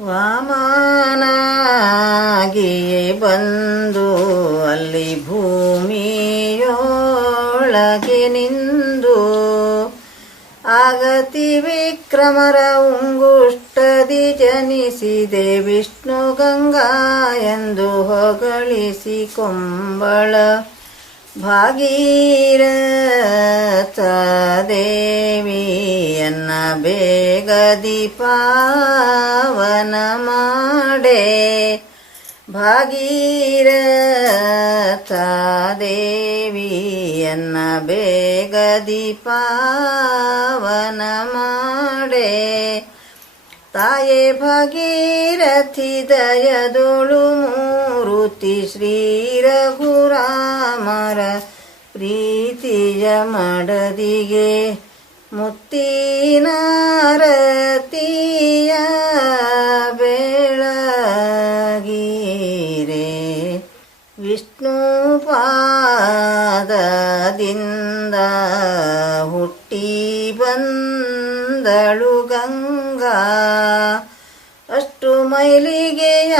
ವಾಮನಾಗಿಯೇ ಬಂದು ಅಲ್ಲಿ ಭೂಮಿಯೊಳಗೆ ನಿಂದು. ಆಗತಿ ವಿಕ್ರಮರ ಉಂಗುಷ್ಟದಿ ಜನಿಸಿದೆ ವಿಷ್ಣು ಗಂಗಾ ಎಂದು ಹೊಗಳಿಸಿ ಕೊಂಬಳ. ಭಾಗೀರಥ ದೇವಿಯನ್ನ ಬೇಗ ಮಾಡೆ ಭಾಗೀರಥ ದೇವಿಯನ್ನ ಬೇಗ ಪಾವನ ಮಾಡೆ. ತಾಯೇ ಭಗೀರಥಿ ದಯದೊಳು ಮೂರುತಿ ಶ್ರೀ ರಘುರಾಮರ ಪ್ರೀತಿಯ ಮಡದಿಗೆ ಮುತ್ತಿನ ಪಾದದಿಂದ ಹುಟ್ಟಿ ಬಂದಳು ಗಂಗಾ. ಅಷ್ಟು ಮೈಲಿಗೆಯ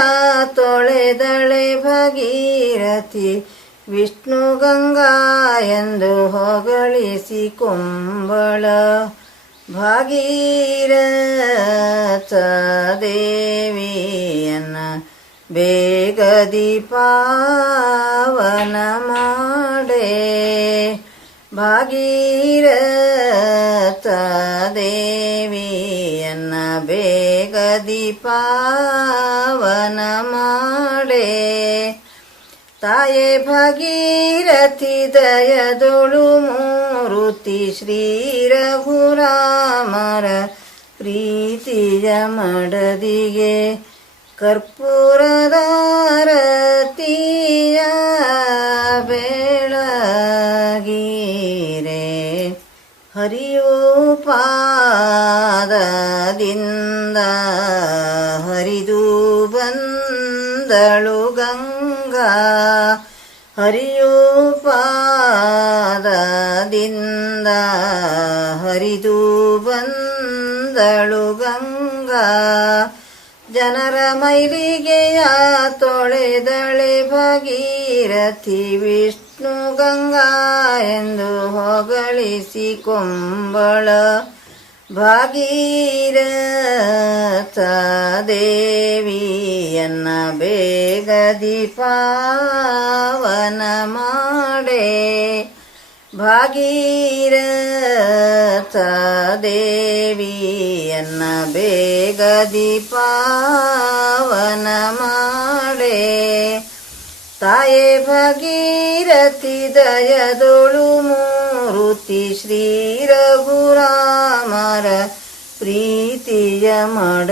ತೊಳೆದಳೆ ಭಗೀರಥಿ ವಿಷ್ಣು ಗಂಗಾ ಎಂದು ಹೊಗಳಿಸಿ ಕೊಂಬಳ. ಭಾಗೀರಥ ದೇವಿಯನ್ನ ಬೇಗದಿ ಪಾವನ ಮಾಡೆ. ಭಾಗೀರಥ ದೇವಿಯನ್ನ ಬೇಗದಿ ಪಾವನ ಮಾಡೆ. ತಾಯೇ ಭಗೀರಥಿ ದಯದೊಳು ಮೂರುತಿ ಶ್ರೀ ರಘುರಾಮರ ಪ್ರೀತಿಯ ಮಡದಿಗೆ ಕರ್ಪೂರದಾರತಿಯ ಬೆಳಗೀರೆ ಹರಿಯೋಪಾದದಿಂದ ಹರಿದು ಬಂದಳು ಗಂಗಾ. ಹರಿಯೋಪಾದದಿಂದ ಹರಿದು ಬಂದಳು ಗಂಗಾ. ಜನರ ಮೈಲಿಗೆಯ ತೊಳೆದಳೆ ಭಗೀರಥಿ ವಿಷ್ಣು ಗಂಗಾ ಎಂದು ಹೊಗಳಿಸಿ ಕೊಂಬಳ ಭಾಗೀರಥ ದೇವಿಯನ್ನ ಬೇಗದಿ ಪಾವನ ಮಾಡೆ. ಭಾಗೀರಥ ದೇವಿಯನ್ನ ಬೇಗ ಪಾವನ ಮಾಡೆ. ತಾಯೇ ಭಗೀರಥಿ ದಯದೊಳು ಮೂರುತಿ ಶ್ರೀ ರಘುರಾಮರ ಪ್ರೀತಿಯ ಮಡ